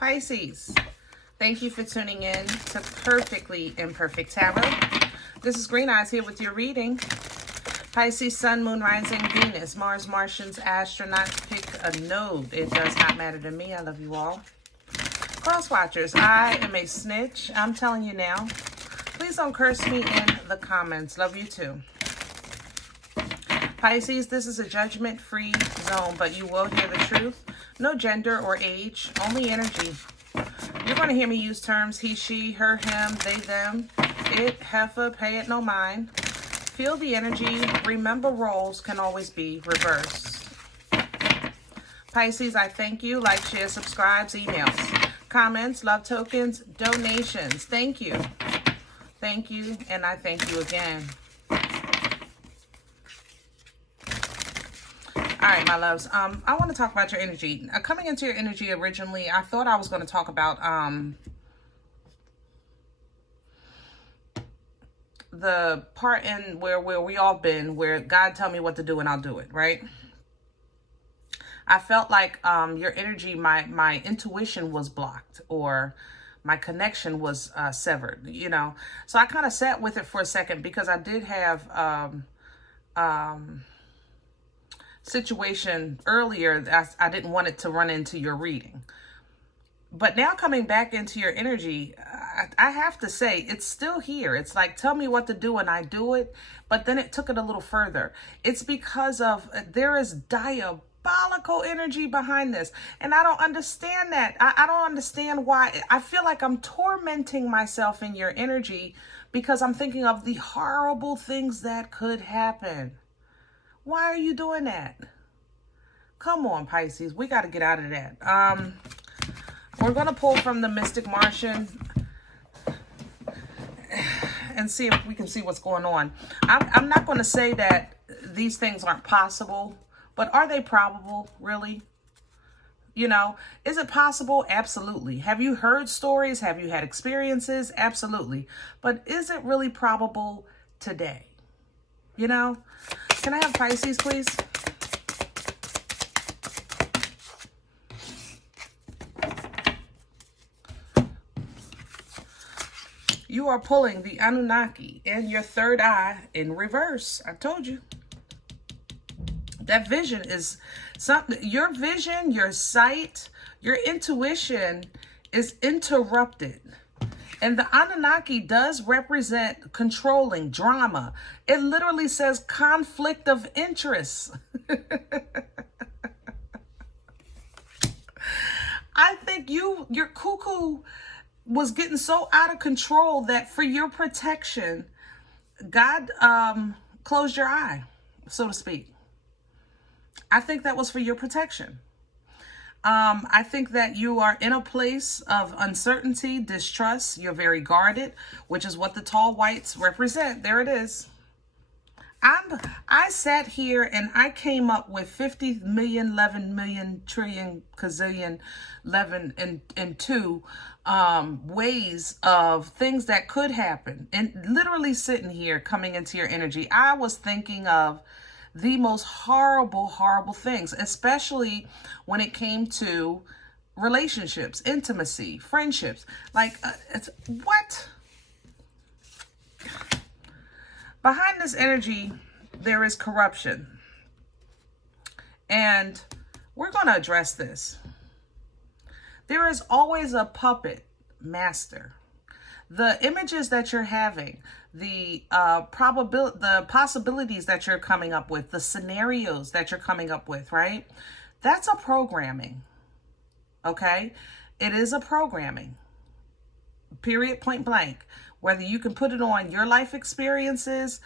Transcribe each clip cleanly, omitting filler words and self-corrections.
Pisces, thank you for tuning in to Perfectly Imperfect Tarot. This is Green Eyes here with your reading. Pisces, Sun, Moon, Rising, Venus, Mars, Martians, astronauts. Pick a node. It does not matter to me. I love you all. Cross watchers, I am a snitch. I'm telling you now. Please don't curse me in the comments. Love you too. Pisces, this is a judgment-free zone, but you will hear the truth. No gender or age, only energy. You're going to hear me use terms he, she, her, him, they, them, it, heifer, pay it no mind. Feel the energy. Remember, roles can always be reversed. Pisces, I thank you. Like, share, subscribes, emails, comments, love tokens, donations. Thank you. Thank you, and I thank you again. All right, my loves. I want to talk about your energy. Coming into your energy originally, I thought I was going to talk about the part in where we all been, where God tell me what to do and I'll do it, right? I felt like your energy, my intuition was blocked, or my connection was severed, you know? So I kind of sat with it for a second, because I did have situation earlier that I didn't want it to run into your reading. But now coming back into your energy, I have to say, it's still here. It's like, tell me what to do and I do it. But then it took it a little further. It's because of, there is diabolical energy behind this. And I don't understand that. I don't understand why. I feel like I'm tormenting myself in your energy because I'm thinking of the horrible things that could happen. Why are you doing that? Come on, Pisces. We got to get out of that. We're going to pull from the Mystic Martian and see if we can see what's going on. I'm not going to say that these things aren't possible, but are they probable, really? You know, is it possible? Absolutely. Have you heard stories? Have you had experiences? Absolutely. But is it really probable today? You know? Can I have Pisces, please? You are pulling the Anunnaki and your third eye in reverse. I told you. That vision is something. Your vision, your sight, your intuition is interrupted. And the Anunnaki does represent controlling, drama. It literally says conflict of interest. I think your cuckoo was getting so out of control that for your protection, God closed your eye, so to speak. I think that was for your protection. I think that you are in a place of uncertainty, distrust. You're very guarded, which is what the tall whites represent. There it is. I sat here and I came up with 50 million, 11 million, trillion, gazillion, 11 and 2 ways of things that could happen. And literally sitting here coming into your energy, I was thinking of the most horrible, horrible things, especially when it came to relationships, intimacy, friendships. Like, it's what? Behind this energy, there is corruption. And we're going to address this. There is always a puppet master. The images that you're having, the possibilities that you're coming up with, the scenarios that you're coming up with, right? That's a programming, okay? It is a programming, period, point blank. Whether you can put it on your life experiences,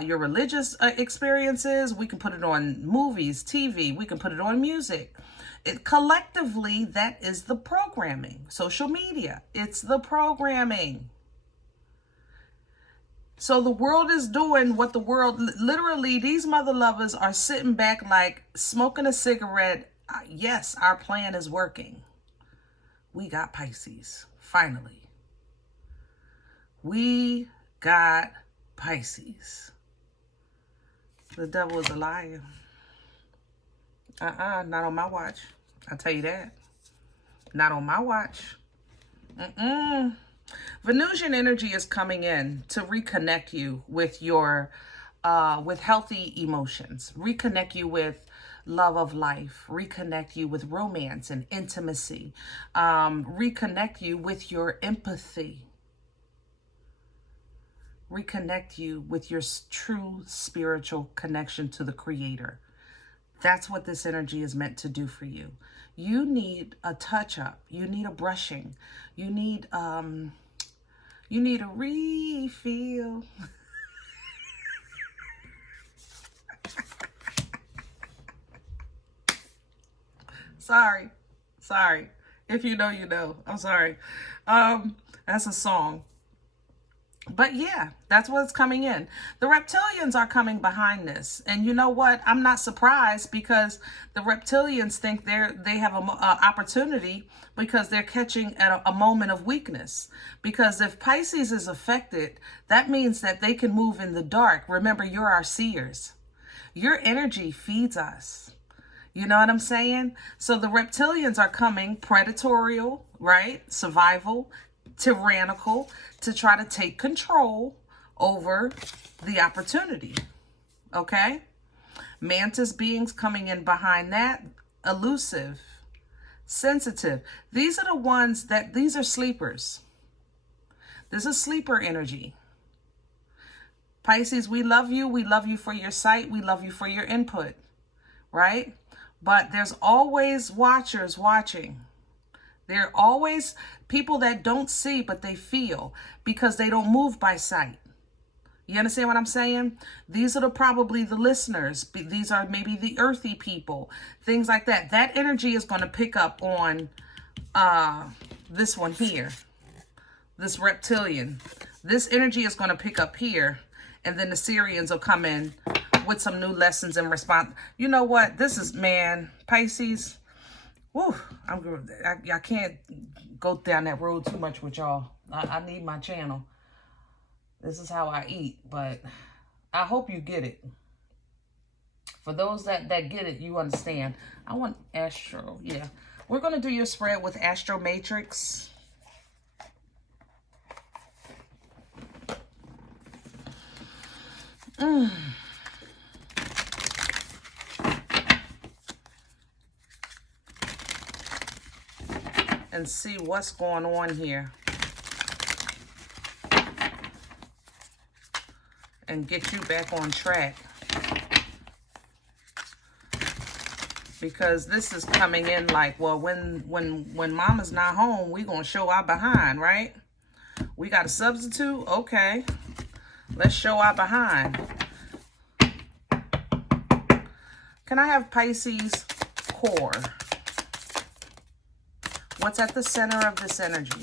your religious experiences, we can put it on movies, TV, we can put it on music. Collectively, that is the programming. Social media, it's the programming. So the world is doing what the world, literally, these mother lovers are sitting back like smoking a cigarette. Yes, our plan is working. We got Pisces, finally. We got Pisces. The devil is a liar. Not on my watch. I'll tell you that. Not on my watch. Venusian energy is coming in to reconnect you with your, with healthy emotions, reconnect you with love of life, reconnect you with romance and intimacy, reconnect you with your empathy, reconnect you with your true spiritual connection to the Creator. That's what this energy is meant to do for you. You need a touch-up. You need a brushing. You need a refill. Sorry. If you know, you know. I'm sorry. That's a song. But yeah, that's what's coming in. The reptilians are coming behind this. And you know what? I'm not surprised, because the reptilians think they have an opportunity, because they're catching at a moment of weakness. Because if Pisces is affected, that means that they can move in the dark. Remember, you're our seers. Your energy feeds us. You know what I'm saying? So the reptilians are coming predatorial, right? Survival, tyrannical, to try to take control over the opportunity. Okay? Mantis beings coming in behind that, elusive, sensitive. These are the ones these are sleepers. This is sleeper energy. Pisces, we love you. We love you for your sight. We love you for your input, right? But there's always watchers watching. There are always people that don't see, but they feel, because they don't move by sight. You understand what I'm saying? These are probably the listeners. These are maybe the earthy people, things like that. That energy is going to pick up on this one here, this reptilian. This energy is going to pick up here, and then the Syrians will come in with some new lessons in response. You know what? This is, man, Pisces. Woo, I can't go down that road too much with y'all. I need my channel. This is how I eat, but I hope you get it. For those that get it, you understand. I want Astro, yeah. We're going to do your spread with Astro Matrix. And see what's going on here. And get you back on track. Because this is coming in like, well, when mama's not home, we gonna show our behind, right? We got a substitute? Okay. Let's show our behind. Can I have Pisces core? What's at the center of this energy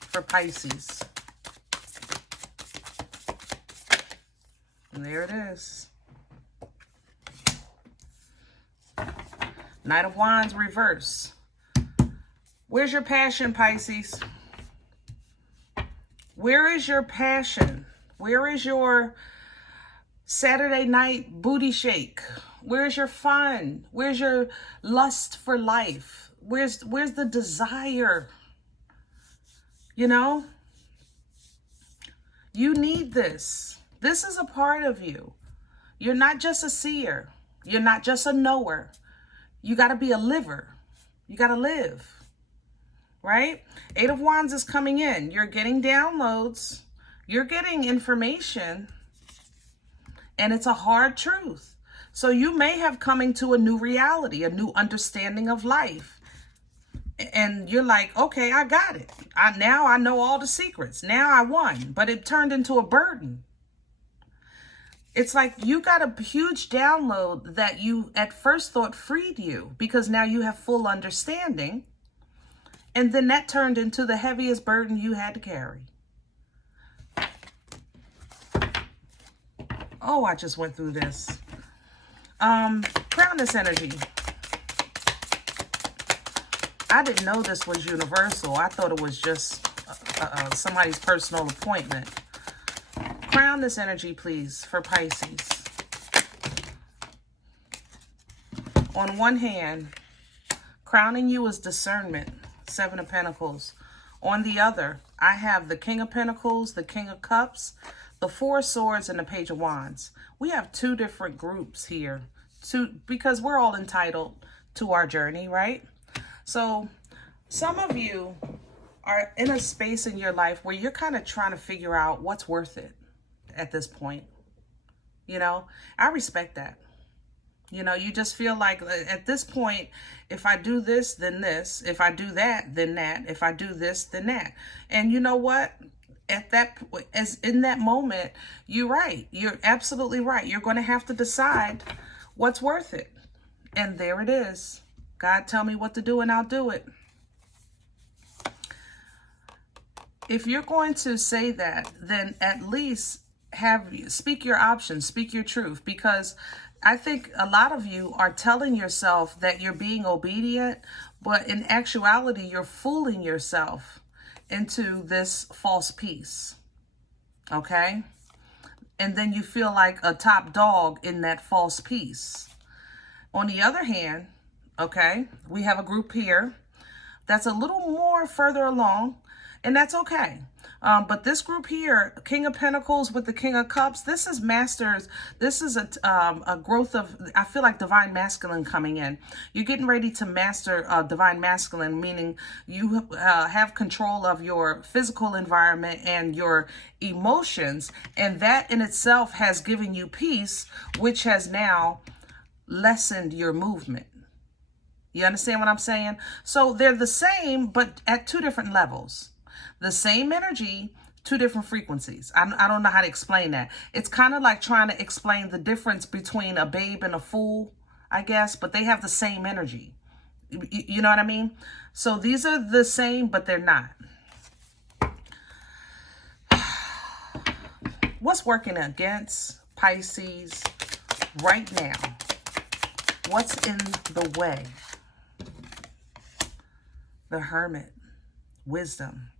for Pisces? And there it is. Knight of Wands reverse. Where's your passion, Pisces? Where is your passion? Where is your Saturday night booty shake? Where's your fun? Where's your lust for life? Where's the desire? You know? You need this. This is a part of you. You're not just a seer. You're not just a knower. You got to be a liver. You got to live. Right? Eight of Wands is coming in. You're getting downloads. You're getting information. And it's a hard truth. So you may have coming to a new reality, a new understanding of life. And you're like, okay, I got it. Now I know all the secrets. Now I won. But it turned into a burden. It's like you got a huge download that you at first thought freed you, because now you have full understanding. And then that turned into the heaviest burden you had to carry. Oh, I just went through this. Crown this energy. I didn't know this was universal. I thought it was just somebody's personal appointment. Crown this energy, please, for Pisces. On one hand, crowning you is discernment. Seven of Pentacles. On the other, I have the King of Pentacles, the King of Cups, the Four of Swords, and the Page of Wands. We have two different groups here, because we're all entitled to our journey, right? So some of you are in a space in your life where you're kind of trying to figure out what's worth it at this point. You know, I respect that. You know, you just feel like at this point, if I do this, then this. If I do that, then that. If I do this, then that. And you know what? In that moment, you're right. You're absolutely right. You're going to have to decide what's worth it. And there it is. God, tell me what to do and I'll do it. If you're going to say that, then at least speak your options, speak your truth, because I think a lot of you are telling yourself that you're being obedient, but in actuality, you're fooling yourself into this false peace. Okay? And then you feel like a top dog in that false peace. On the other hand, okay, we have a group here that's a little more further along, and that's okay. But this group here, King of Pentacles with the King of Cups, this is masters. This is a growth of, I feel like, divine masculine coming in. You're getting ready to master divine masculine, meaning you have control of your physical environment and your emotions. And that in itself has given you peace, which has now lessened your movement. You understand what I'm saying? So they're the same, but at two different levels. The same energy, two different frequencies. I don't know how to explain that. It's kind of like trying to explain the difference between a babe and a fool, I guess, but they have the same energy. You know what I mean? So these are the same, but they're not. What's working against Pisces right now? What's in the way? The Hermit, wisdom.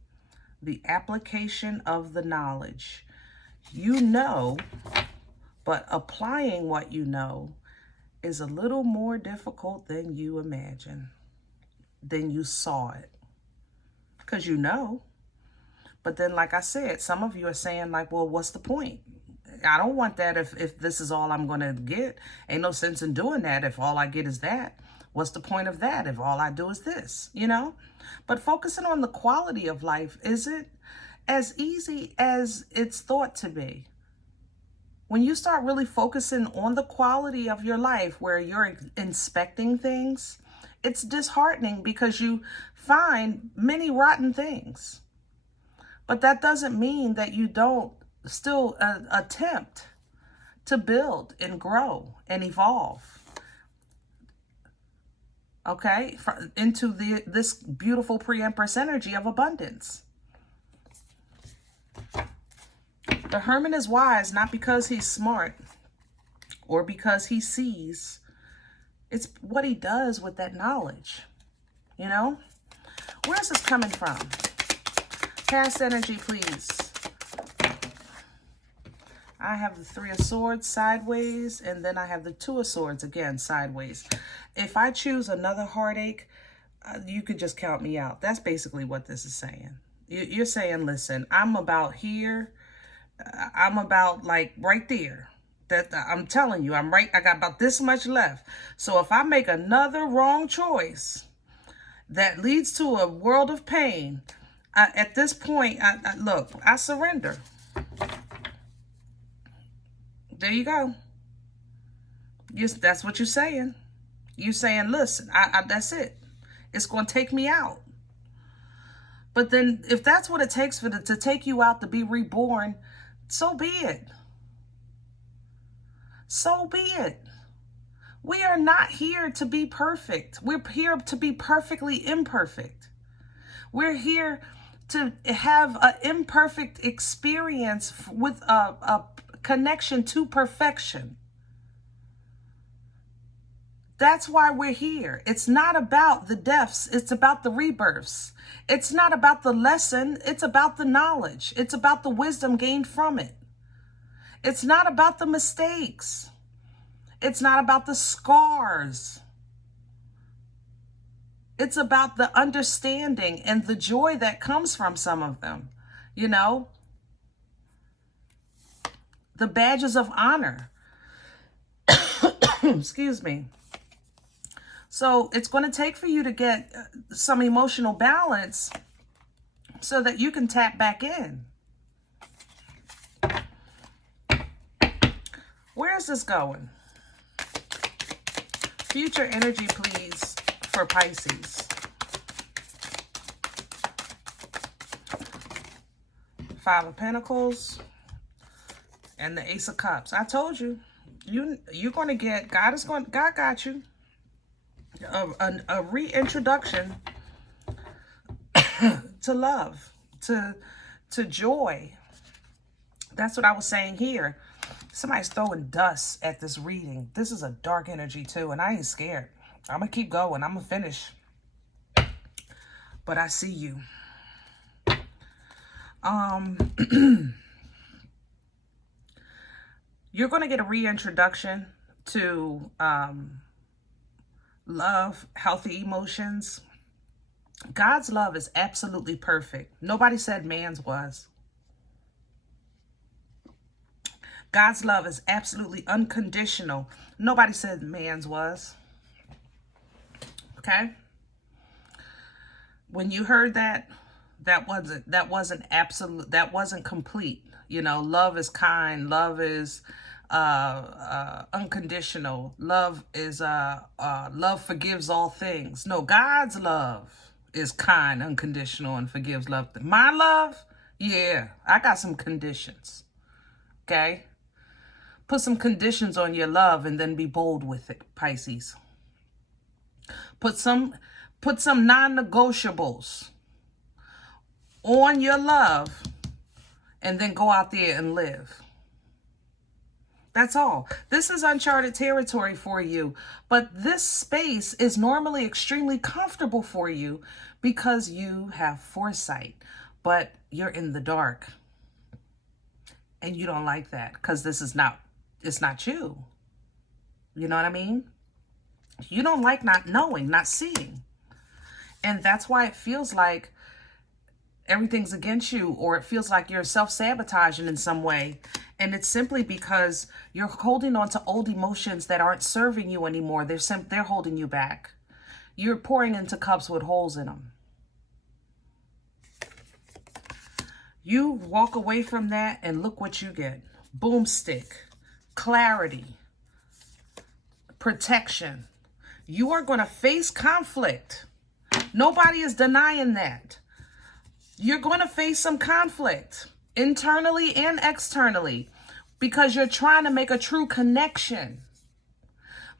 The application of the knowledge. You know, but applying what you know is a little more difficult than you imagine, than you saw it. Because you know. But then, like I said, some of you are saying, like, well, what's the point? I don't want that if this is all I'm going to get. Ain't no sense in doing that if all I get is that. What's the point of that if all I do is this, you know? But focusing on the quality of life isn't as easy as it's thought to be. When you start really focusing on the quality of your life, where you're inspecting things, it's disheartening because you find many rotten things. But that doesn't mean that you don't still attempt to build and grow and evolve. Okay, into this beautiful pre-empress energy of abundance. The Hermit is wise, not because he's smart or because he sees. It's what he does with that knowledge, you know? Where's this coming from? Past energy, please. I have the Three of Swords sideways, and then I have the Two of Swords again sideways. If I choose another heartache, you could just count me out. That's basically what this is saying. You're saying, listen, I'm about here. I'm about like right there. That I'm telling you, I'm right. I got about this much left. So if I make another wrong choice that leads to a world of pain, at this point, look, I surrender. There you go. That's what you're saying. You're saying, listen, that's it. It's going to take me out. But then if that's what it takes to take you out to be reborn, so be it. So be it. We are not here to be perfect. We're here to be perfectly imperfect. We're here to have an imperfect experience with a connection to perfection. That's why we're here. It's not about the deaths. It's about the rebirths. It's not about the lesson. It's about the knowledge. It's about the wisdom gained from it. It's not about the mistakes. It's not about the scars. It's about the understanding and the joy that comes from some of them, you know, the badges of honor. Excuse me. So it's going to take for you to get some emotional balance so that you can tap back in. Where is this going? Future energy, please, for Pisces. Five of Pentacles and the Ace of Cups. I told you, you're going to get, God got you. A reintroduction to love, to joy. That's what I was saying here. Somebody's throwing dust at this reading. This is a dark energy too, and I ain't scared. I'm gonna keep going. I'm gonna finish. But I see you. You're gonna get a reintroduction to love, healthy emotions. God's love is absolutely perfect. Nobody said man's was. God's love is absolutely unconditional. Nobody said man's was. Okay? When you heard that, that wasn't absolute, that wasn't complete. You know, love is kind, love is unconditional. Love is love forgives all things. No, God's love is kind, unconditional, and forgives love. My love, yeah, I got some conditions. Okay? Put some conditions on your love and then be bold with it, Pisces. Put some non-negotiables on your love and then go out there and live. That's all. This is uncharted territory for you, but this space is normally extremely comfortable for you because you have foresight, but you're in the dark and you don't like that because this is not, it's not you. You know what I mean? You don't like not knowing, not seeing. And that's why it feels like everything's against you, or it feels like you're self-sabotaging in some way. And it's simply because you're holding on to old emotions that aren't serving you anymore. They're holding you back. You're pouring into cups with holes in them. You walk away from that and look what you get. Boomstick, clarity, protection. You are going to face conflict. Nobody is denying that. You're going to face some conflict internally and externally because you're trying to make a true connection.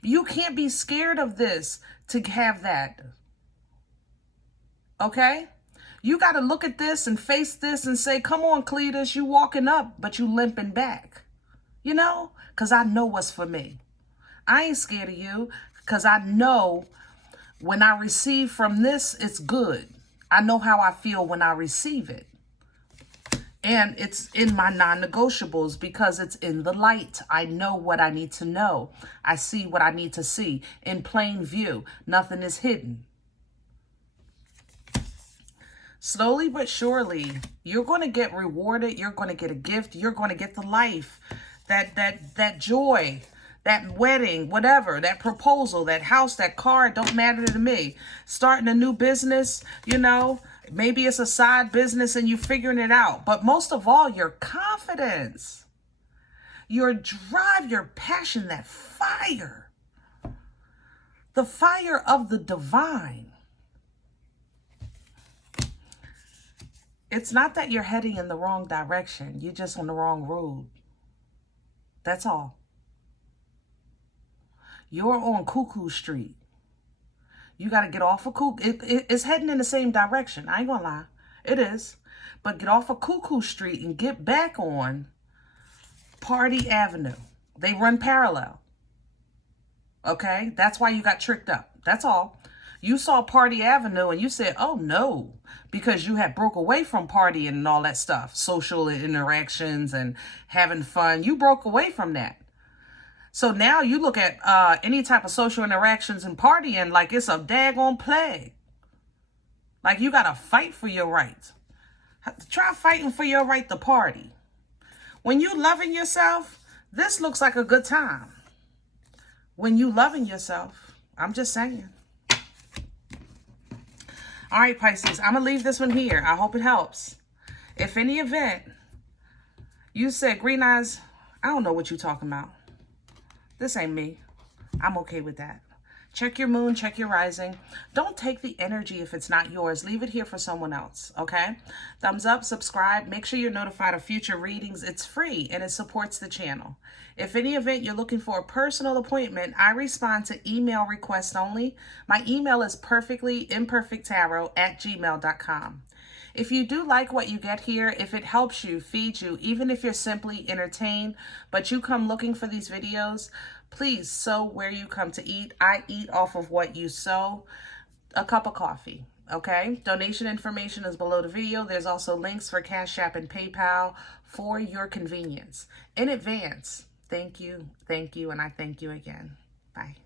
You can't be scared of this to have that. Okay? You got to look at this and face this and say, come on, Cletus, you walking up, but you limping back. You know? Because I know what's for me. I ain't scared of you because I know when I receive from this, it's good. I know how I feel when I receive it. And it's in my non-negotiables because it's in the light. I know what I need to know. I see what I need to see in plain view. Nothing is hidden. Slowly but surely, you're going to get rewarded. You're going to get a gift. You're going to get the life, that joy, that wedding, whatever, that proposal, that house, that car, it don't matter to me. Starting a new business, you know, maybe it's a side business and you're figuring it out. But most of all, your confidence, your drive, your passion, that fire, the fire of the divine. It's not that you're heading in the wrong direction. You're just on the wrong road. That's all. You're on Cuckoo Street. You got to get off of Cuckoo. It's heading in the same direction. I ain't gonna lie. It is. But get off of Cuckoo Street and get back on Party Avenue. They run parallel. Okay? That's why you got tricked up. That's all. You saw Party Avenue and you said, oh no, because you had broke away from partying and all that stuff. Social interactions and having fun. You broke away from that. So now you look at any type of social interactions and partying like it's a daggone plague. Like you got to fight for your rights. Try fighting for your right to party. When you loving yourself, this looks like a good time. When you loving yourself, I'm just saying. All right, Pisces, I'm going to leave this one here. I hope it helps. If any event, you said, Green Eyes, I don't know what you're talking about. This ain't me. I'm okay with that. Check your moon, check your rising. Don't take the energy if it's not yours. Leave it here for someone else, okay? Thumbs up, subscribe. Make sure you're notified of future readings. It's free and it supports the channel. If any event you're looking for a personal appointment, I respond to email requests only. My email is perfectlyimperfecttarot@gmail.com. If you do like what you get here, if it helps you, feeds you, even if you're simply entertained, but you come looking for these videos, please sow where you come to eat. I eat off of what you sow. A cup of coffee, okay? Donation information is below the video. There's also links for CashApp and PayPal for your convenience. In advance, thank you, and I thank you again. Bye.